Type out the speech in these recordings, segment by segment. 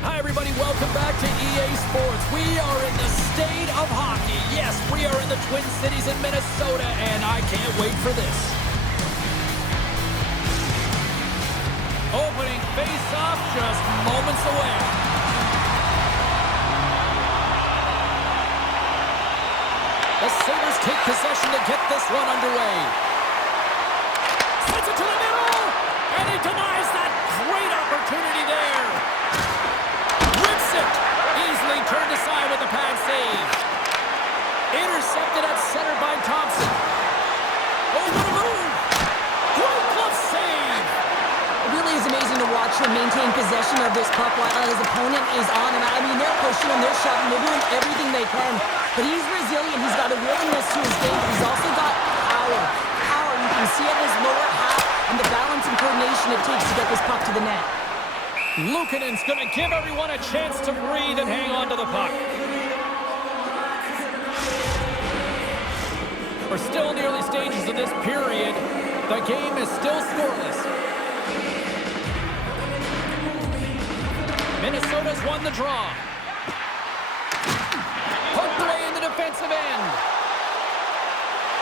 Hi, everybody. Welcome back to EA Sports. We are in the state of hockey. Yes, we are in the Twin Cities in Minnesota, and I can't wait for this. Opening face-off just moments away. The Sabres take possession to get this one underway. Sends it to the middle, and he denies that great opportunity there. Rips it. Easily turned aside with a pad save. Intercepted at center by Thompson. Oh, what a move. Great glove save. It really is amazing to watch him maintain possession of this puck while his opponent is on him. I mean, they're pushing him, they're shoving, they're doing everything they can. But he's resilient. He's got a willingness to his game, but he's also got power. Power, you can see it in his lower half and the balance and coordination it takes to get this puck to the net. Luukkonen's going to give everyone a chance to breathe and hang on to the puck. We're still in the early stages of this period. The game is still scoreless. Minnesota's won the draw. Poked away in the defensive end.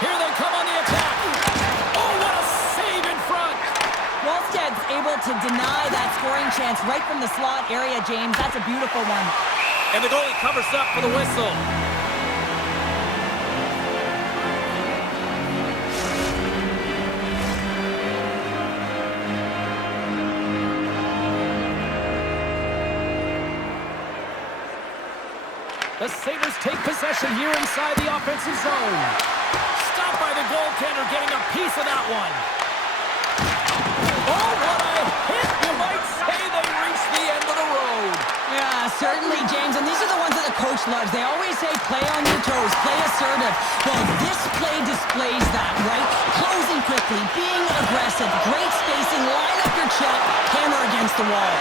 Here they come on the attack. Oh, what a save in front. Wildest's able to deny that scoring chance right from the slot area, James. That's a beautiful one. And the goalie covers up for the whistle. The Sabres take possession here inside the offensive zone. Stopped by the goaltender, getting a piece of that one. Oh, what a hit! You might say they reached the end of the road. Yeah, certainly, James. And these are the ones that the coach loves. They always say, play on your toes, play assertive. Well, this play displays that, right? Closing quickly, being aggressive, great spacing, line up your check, hammer against the wall.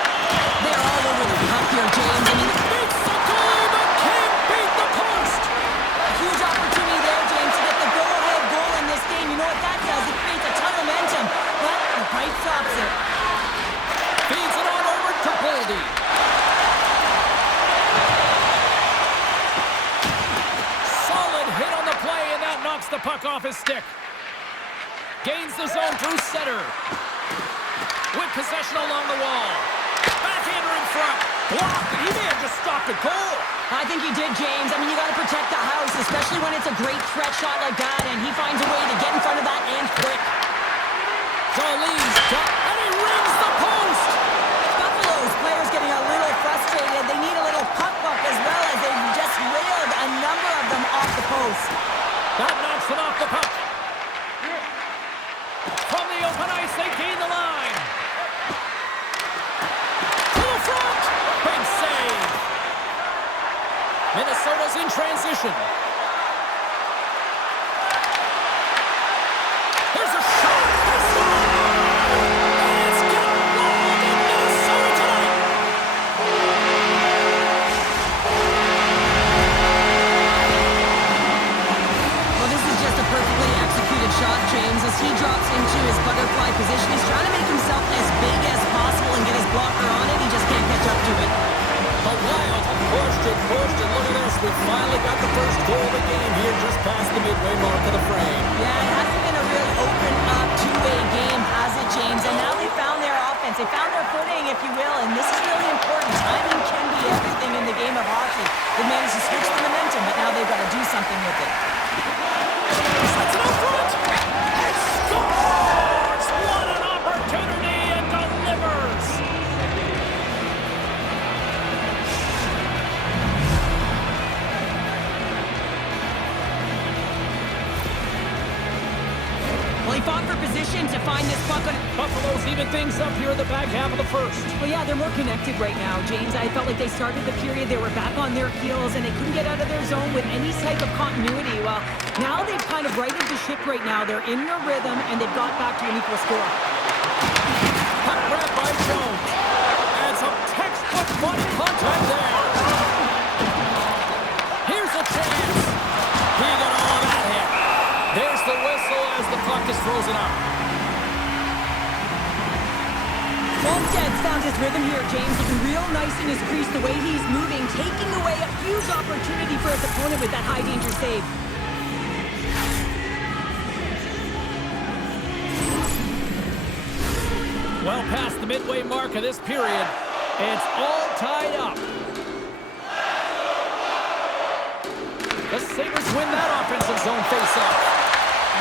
They're all over the puck here, James. I mean, It's the goalie, but can't beat the post. a huge opportunity there, James, to get the go-ahead goal in this game. You know what that does? It creates a ton of momentum. But the pipe stops it. Feeds it on over to Boldy. Solid hit on the play, and that knocks the puck off his stick. Gains the zone through center. With possession along the wall. Backhander in front. Blocked, and he may have just stopped a goal. I think he did, James. I mean, you got to protect the house, especially when it's a great threat shot like that, and he finds a way to get in front of that and quick. Darlene's got, and he rings the post. Buffalo's players getting a little frustrated. They need a little puck buck as well, as they've just railed a number of them off the post. That knocks it off the puck. From the open ice, they gain the line. To the front. Big save. Minnesota's in transition. There's a shot. They score! And it's getting rolled in Minnesota tonight. Well, this is just a perfectly executed shot, James. As he drops into his butterfly position, he's trying to make himself as big as possible and get his blocker on it. He just can't catch up to it. The Wild have pushed, and look at this. We finally got the first goal of the game here just past the midway mark of the frame. Yeah, it hasn't been a really open up two-way game, has it, James? And now they found their offense. They found their footing, if you will, and this is really important. Timing can be everything in the game of hockey. They managed to switch the momentum, but now they've got to do something with it. Sets it up front. It scores! What an opportunity, and delivers! Well, he fought for position to find this puck on... Buffalo's even things up here in the back half of the first. Well, yeah, they're more connected right now, James. I felt like they started the period, they were back on their heels, and they couldn't get out of their zone with any type of continuity. Well, now they've kind of righted the ship right now. They're in their rhythm, and they've got back to an equal score. Puck grab by Jones. And some textbook body contact there. Here's a chance. He got all of that hit. There's the whistle as the puck is frozen up. Wildest found his rhythm here, James, looking real nice in his crease, the way he's moving, taking away a huge opportunity for his opponent with that high-danger save. Well past the midway mark of this period, it's all tied up. The Sabres win that offensive zone face-off.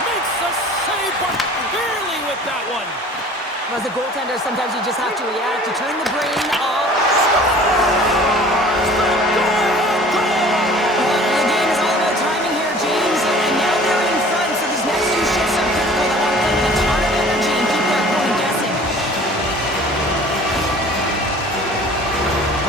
Makes a save, but barely with that one. As a goaltender, sometimes you just have to react, to turn the brain off. The game is all about timing here, James, and now they're in front, so these next two shifts are critical. They want to play with a ton of energy and keep their opponent guessing.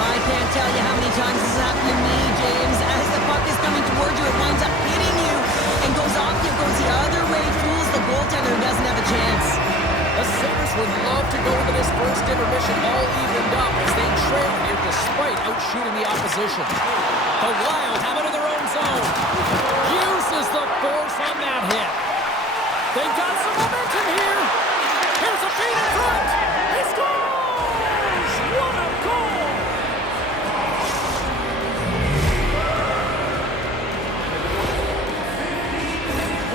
I can't tell you how many times this has happened to me, James. As the puck is coming towards you, it winds up hitting you and goes off you, goes the other way, fools the goaltender who doesn't have a chance. The Sabres would love to go into this first intermission all evened up as they trail here despite outshooting the opposition. The Wild have it in their own zone. Uses the force on that hit. They've got some momentum here. Here's a feed in front. He scores! What a goal!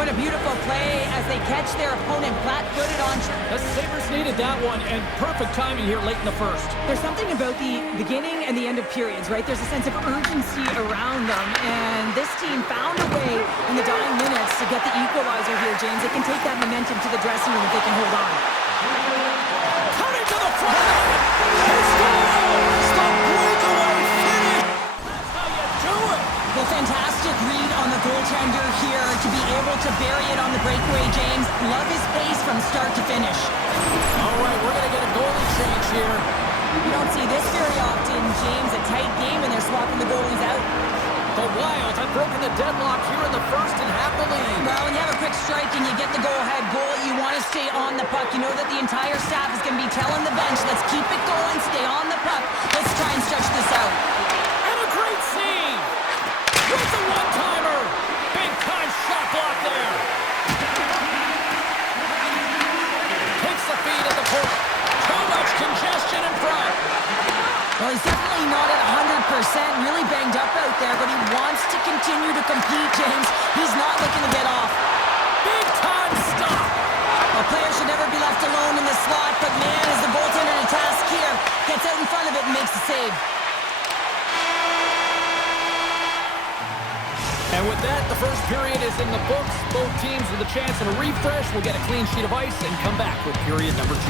What a beautiful play as they catch their opponent flat-footed on. The Sabres needed that one, and perfect timing here late in the first. There's something about the beginning and the end of periods, right? There's a sense of urgency around them, and this team found a way in the dying minutes to get the equalizer here, James. They can take that momentum to the dressing room if they can hold on. Coming to the front of it! He scores! The breakaway finish! That's how you do it! Well, fantastic read on the goaltender here to be able to bury it on the breakaway, James. Love his pace from start to finish. All right, we're going to get a goalie change here. You don't see this very often, James. A tight game, and they're swapping the goalies out. The Wild have broken the deadlock here in the first and have the lead. Well, when you have a quick strike and you get the go-ahead goal, you want to stay on the puck. You know that the entire staff is going to be telling the bench, let's keep it going, stay on the puck. Let's try and stretch this out. And a great save! With the one-timer! Big-time shot block there! Takes the feed at the point. Too much congestion in front. Well, he's definitely not at 100%, really banged up out there, but he wants to continue to compete, James. He's not looking to get off. Big-time stop! A player should never be left alone in the slot, but man, is the goaltender to task here. Gets out in front of it and makes the save. And with that, the first period is in the books. Both teams with a chance of a refresh will get a clean sheet of ice and come back with period number 2.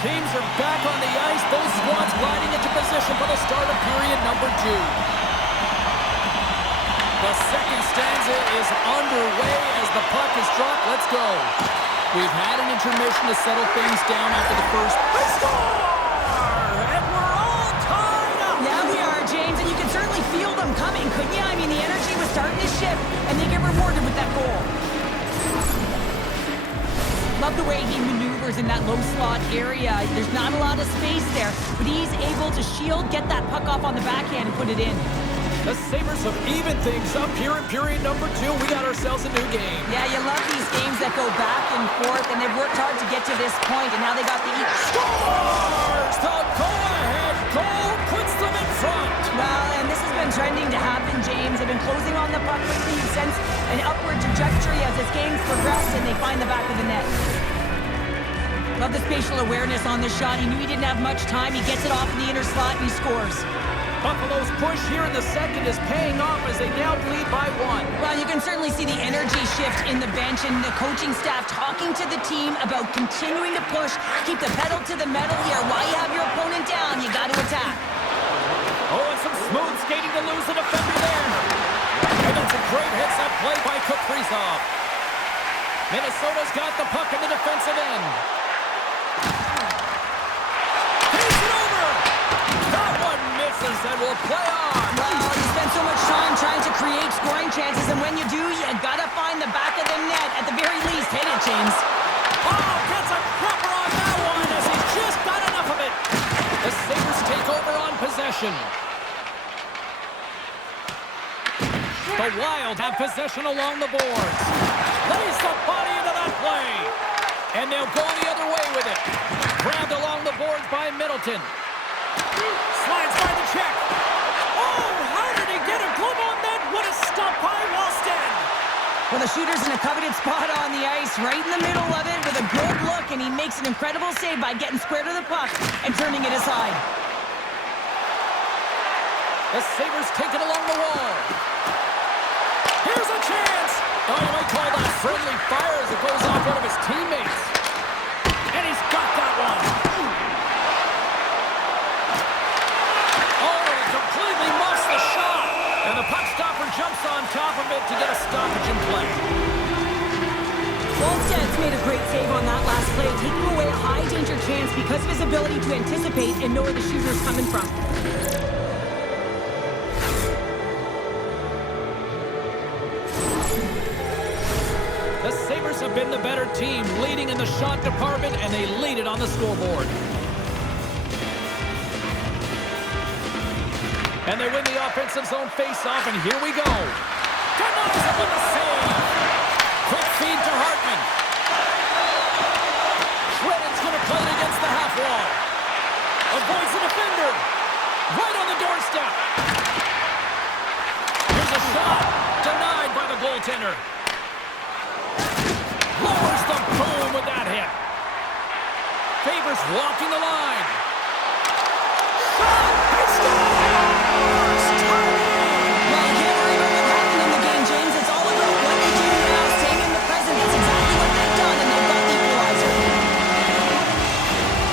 Teams are back on the ice. Both squads gliding into position for the start of period number 2. The second stanza is underway as the puck is dropped. Let's go. We've had an intermission to settle things down after the first. They score! And we're all tied up. Yeah, we are, James, and you can certainly feel them coming, couldn't you? I mean, the energy was starting to shift, and they get rewarded with that goal. Love the way he maneuvers in that low slot area. There's not a lot of space there, but he's able to shield, get that puck off on the backhand, and put it in. The Sabres have evened things up here in period number 2. We got ourselves a new game. Yeah, you love these games that go back and forth, and they've worked hard to get to this point, and now they got the... Scores! The go-ahead goal puts them in front. Well, and this has been trending to happen, James. They've been closing on the puck quickly. You sense an upward trajectory as this game's progressed, and they find the back of the net. Love the spatial awareness on this shot. He knew he didn't have much time. He gets it off in the inner slot, and he scores. Buffalo's push here in the second is paying off as they now lead by 1. Well, you can certainly see the energy shift in the bench and the coaching staff talking to the team about continuing to push, keep the pedal to the metal here. While you have your opponent down, you got to attack. Oh, and some smooth skating to lose the defender there. And that's a great hits-up play by Kaprizov. Minnesota's got the puck in the defensive end. Takes it over. That one misses and will play on. Well, you spend so much time trying to create scoring chances, and when you do, you gotta find the back of the net. At the very least, hit it, James. Oh, gets a cropper on that one as he just got enough of it. The Sabres take over on possession. The Wild have possession along the boards. Lays the body into that play. And they'll go the other way with it. Grabbed along the boards by Middleton. Slides by the check. Oh, how did he get a glove on that? What a stop by Wildest. Well, the shooter's in a coveted spot on the ice, right in the middle of it with a good look, and he makes an incredible save by getting square to the puck and turning it aside. The Sabres take it along the wall. Here's a chance. Oh, you might call that friendly fire as it goes off one of his teammates. And he's got that one. Oh, he completely muffs the shot. And the puck stopper jumps on top of it to get a stoppage in play. Wildest's made a great save on that last play, taking away a high-danger chance because of his ability to anticipate and know where the shooter's coming from. The Sabres have been the better team, leading in the shot department, and they lead it on the scoreboard. And they win the offensive zone face-off, and here we go. Denies it with a save. Quick feed to Hartman. Shredden's going to play it against the half wall. Avoids the defender. Right on the doorstep. Here's a shot. Denied by the goaltender. Lowers the boom with that hit. Favors walking the line. Shot! He scores! Well, you can't worry about what happened in the game, James. It's all about what they do now, staying in the present. That's exactly what they've done, and they've got the equalizer.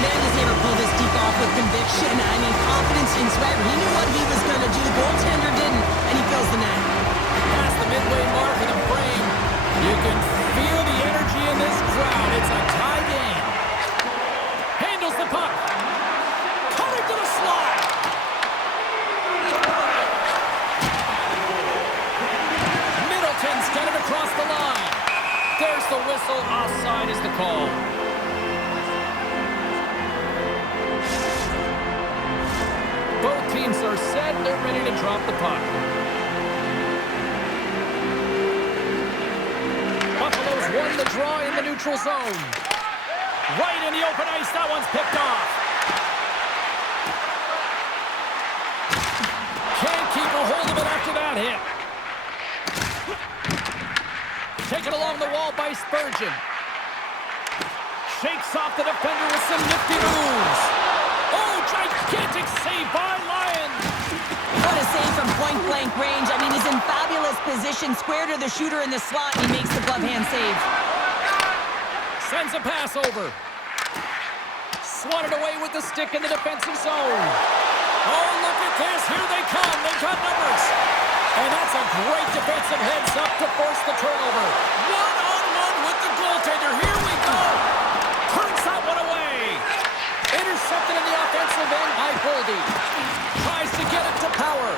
Man is able to pull this deke off with conviction. I mean, confidence in sweat. He knew what he was going to do. The goaltender didn't, and he fills the net. Past the midway mark of the frame. You can feel the energy in this crowd. It's a tie game. Handles the puck. Cutting to the slot. Middleton's got it across the line. There's the whistle. Offside is the call. Both teams are set. They're ready to drop the puck. Buffalo's won the draw in the neutral zone. Right in the open ice, that one's picked off. Can't keep a hold of it after that hit. Taken along the wall by Spurgeon. Shakes off the defender with some nifty moves. Oh, gigantic save by Lyons. What a save from point-blank range. I mean, he's in fabulous position, square to the shooter in the slot, and he makes the glove hand save. Sends a pass over. Swatted away with the stick in the defensive zone. Oh, look at this. Here they come. They've got numbers. And that's a great defensive heads-up to force the turnover. One-on-one with the goaltender. Here we go. Turns that one away. Intercepted in the offensive end by Boldy. Tries to get it to Power.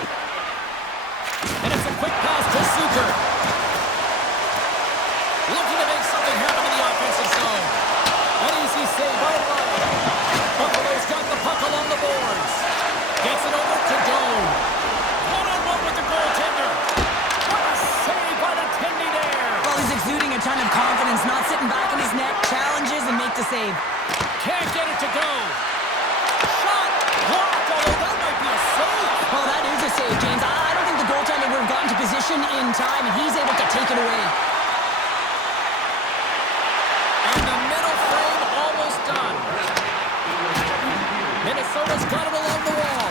And it's a quick pass to Suker. Looking to make something happen in the offensive zone. An easy save by Lyon. Buffalo's got the puck along the boards. Gets it over to Doan. One-on-one with the goaltender. What a save by the Tendy there. Well, he's exuding a ton of confidence, not sitting back in his net, challenges and make the save. Can't get it to go. Shot blocked, although that might be a save. Well, that is a save, James. I don't think the goaltender would have gotten to position in time, and he's able to take it away. And the middle frame almost done. Minnesota's got it along the wall.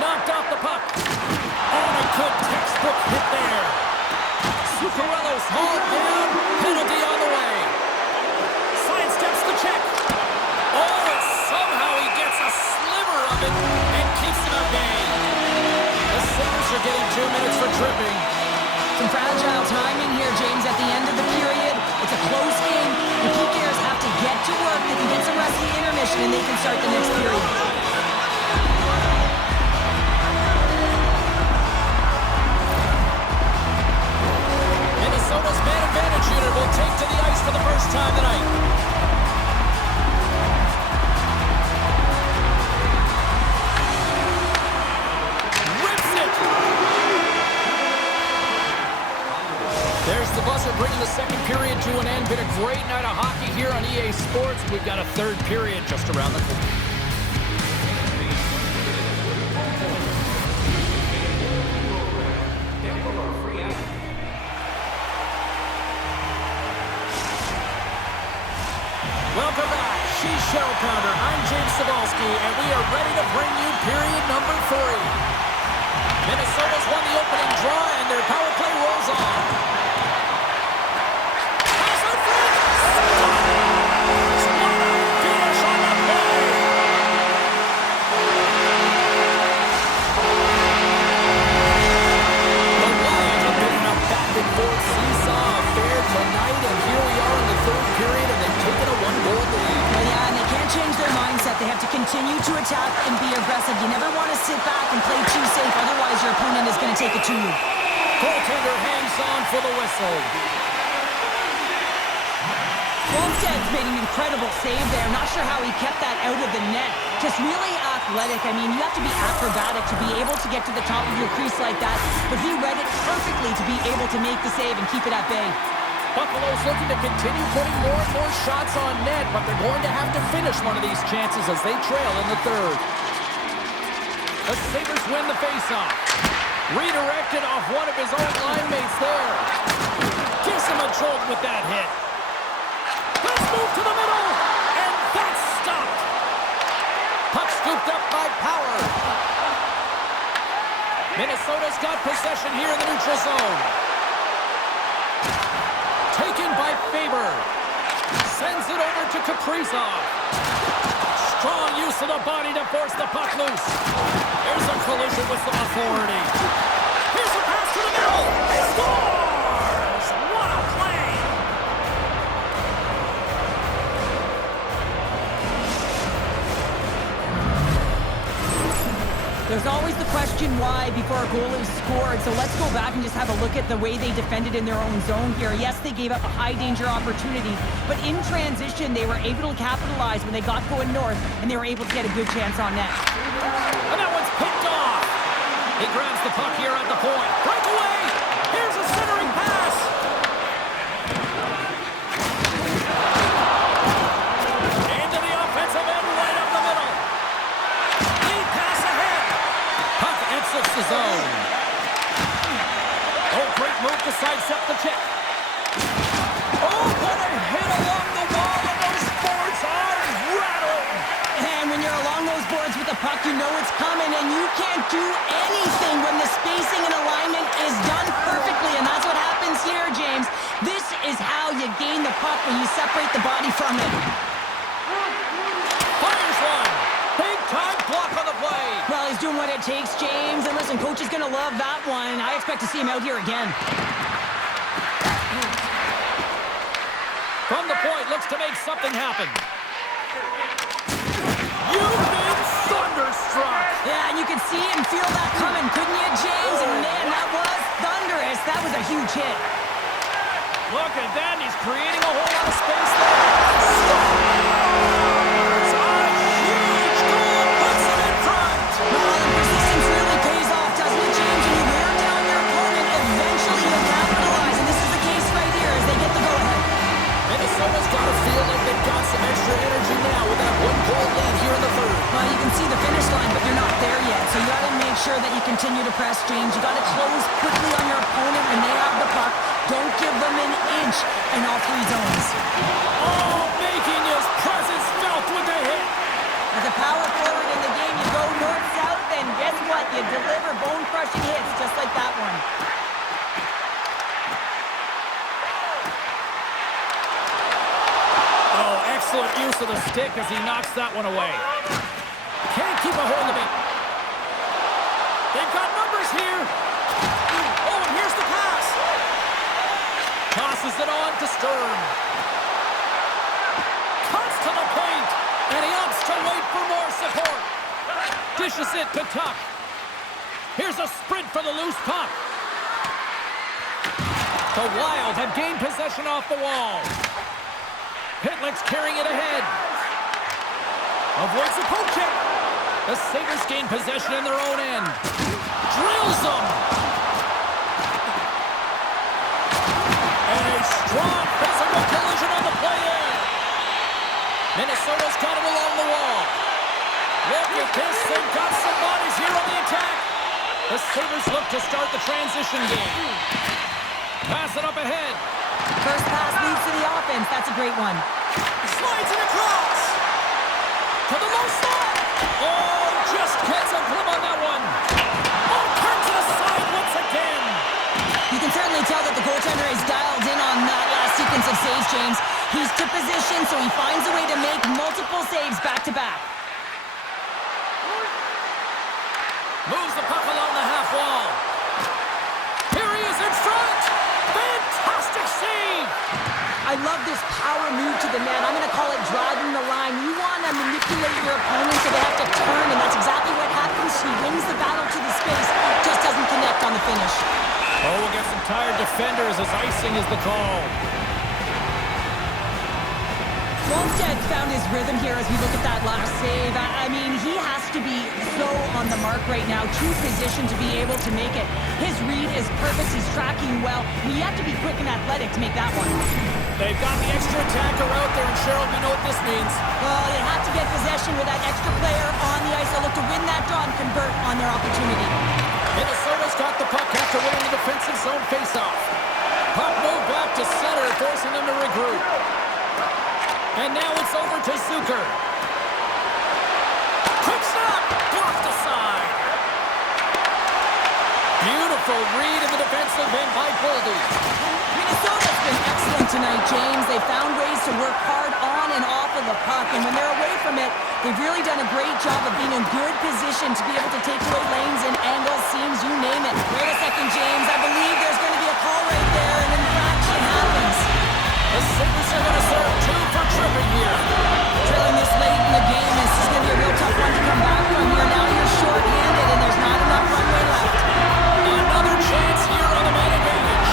Knocked off the puck. Oh, a good textbook hit there. Zuccarello's hauled down. Penalty on the way. Sidesteps the check. Oh, and somehow he gets a sliver of it and keeps him at bay. The Sabres are getting 2 minutes for tripping. Some fragile timing here, James, at the end of the period. It's a close game. The PKers have to get to work. They can get some rest in the intermission, and they can start the next period. Minnesota's man advantage unit will take to the ice for the first time tonight. Rips it! There's the buzzer bringing the second period to an end. Been a great night of hockey here on EA Sports. We've got a third period just around the corner. Welcome back. She's Shell Pounder. I'm James Cebulski, and we are ready to bring you period number 3. Minnesota's won the opening draw, and their power play rolls on. Pass in front. What a finish on the play. The Wild have been in a back-and-forth seesaw affair tonight, and here we are in the third period, and they've taken a one-goal lead. Well, yeah, and they can't change their mindset. They have to continue to attack and be aggressive. You never want to sit back and play too safe. Otherwise, your opponent is going to take it to you. Goaltender hangs on for the whistle. Wildest made an incredible save there. Not sure how he kept that out of the net. Just really athletic. I mean, you have to be acrobatic to be able to get to the top of your crease like that. But he read it perfectly to be able to make the save and keep it at bay. Buffalo's looking to continue putting more and more shots on net, but they're going to have to finish one of these chances as they trail in the third. The Sabres win the faceoff. Redirected off one of his own line mates there. Gives him a jolt with that hit. Let's move to the middle, and that's stopped. Puck scooped up by Power. Minnesota's got possession here in the neutral zone. Taken by Faber. Sends it over to Kaprizov. Strong use of the body to force the puck loose. There's a collision with some authority. Here's a pass to the middle. He scores! What a play! There's always the question why before a goal is scored, so let's go back and just have a look at the way they defended in their own zone here. Yes, they gave up a high-danger opportunity, but in transition, they were able to capitalize when they got going north, and they were able to get a good chance on net. And that one's picked off. He grabs the puck here at the point. Breakaway! Here's a centering pass! Into the offensive end, right up the middle. Lead pass ahead. Puck exits the zone. Oh, great move to sidestep the check. Oh, what a hit along the wall, and those boards are rattling. And when you're along those boards with the puck, you know it's coming, and you can't do anything when the spacing and alignment is done perfectly, and that's what happens here, James. This is how you gain the puck when you separate the body from it. Fires one. Big time block on the play. Well, he's doing what it takes, James. And listen, coach is going to love that one. I expect to see him out here again. From the point, looks to make something happen. You've been thunderstruck. Yeah, and you could see and feel that coming, couldn't you, James? And man, that was thunderous. That was a huge hit. Look at that. He's creating a whole lot of space there. Scores! A huge goal puts him in front. Well, and persistence really pays off, doesn't it, James? When you wear down your opponent, eventually you'll capitalize. And this is the case right here as they get the go-ahead. Minnesota's got to feel like they've got some extra energy now with that one-goal lead here in the third. Well, you can see the finish line, but you're not there yet. So you got to make sure that you continue to press, James. You got to close quickly on your opponent when they have the puck. Don't give them an inch in all three zones. Oh, making his presence felt with the hit. As a power forward in the game, you go north-south, and guess what? You deliver bone-crushing hits just like that one. Oh, excellent use of the stick as he knocks that one away. Can't keep a hold of it. They've got numbers here. Oh, and here's the pass. Tosses it on to Stern. Cuts to the point, and he opts to wait for more support. Dishes it to Tuck. Here's a sprint for the loose puck. The Wild have gained possession off the wall. Pitlick's carrying it ahead. Avoids the poke check. The Sabres gain possession in their own end. Drills them. Strong physical collision on the play there. Minnesota's got it along the wall. Look at this. They've got some bodies here on the attack. The Sabres look to start the transition game. Pass it up ahead. First pass leads to the offense. That's a great one. Slides it across. To the low slot. Oh, just gets a grip on that one. Oh, turns it aside once again. You can certainly tell that the goaltender is dialed in on that last sequence of saves, James. He's to position, so he finds a way to make multiple saves back-to-back. Moves the puck along the half wall. Here he is in front. Fantastic save. I love this power move to the net. I'm going to call it driving the line. You want to manipulate your opponent so they have to turn, and that's exactly what happens. He wins the battle to the space, just doesn't connect on the finish. Oh, we'll get some tired defenders as icing is the call. Wildest found his rhythm here as we look at that last save. I mean, he has to be so on the mark right now, true position to be able to make it. His read is perfect. He's tracking well. You have to be quick and athletic to make that one. They've got the extra attacker out there, and Cheryl, we know what this means. Well, they have to get possession with that extra player on the ice. They'll look to win that draw and convert on their opportunity. Minnesota's got the puck after winning the defensive zone faceoff. Puck moved back to center, forcing them to regroup. And now it's over to Zucker. Quick stop! Blocked aside. Beautiful read in the defensive end by Goldie. Minnesota's been excellent tonight, James. They found ways to work hard on and off of the puck, and when they're away from it, they've really done a great job of being in good position to be able to take away lanes and angles, seams, you name it. Wait a second, James. I believe there's going to be a call right there, and an infraction happens. The Sabres are going to serve 2 for tripping here. Trailing this late in the game, this is going to be a real tough one to come back from here. Now you're short-handed, and there's not enough runway left. Another chance here on the man advantage.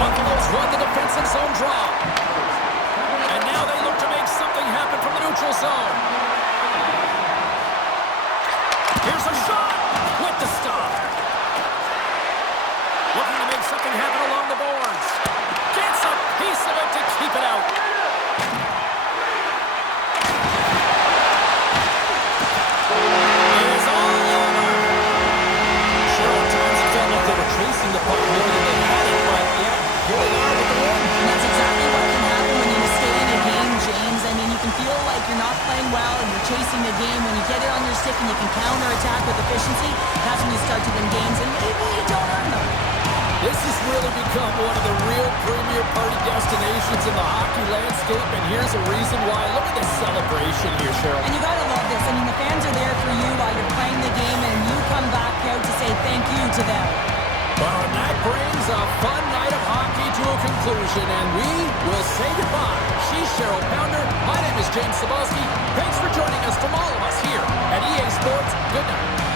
Buffalo's won the defensive zone draw. And now they look to make something happen from the neutral zone. Here's a shot with the stop. Looking to make something happen along the boards. Gets a piece of it to keep it out. It is all over. Sure, at times it felt like they were chasing the puck more than they had it, but yeah, here they are with the win. And that's exactly what can happen when you stay in a game, James. I mean, you can feel like you're not playing well and you're chasing the game. When you get it on your stick and you can counterattack with efficiency, that's when you start to win games, and maybe you don't earn them. This has really become one of the real premier party destinations in the hockey landscape, and here's a reason why. Look at the celebration here, Cheryl. And you gotta love this. I mean, the fans are there for you while you're playing the game, and you come back out to say thank you to them. Well, and that brings a fun night of hockey to a conclusion, and we will say goodbye. She's Cheryl Pounder. My name is James Cebulski. Thanks for joining us from all of us here at EA Sports. Good night.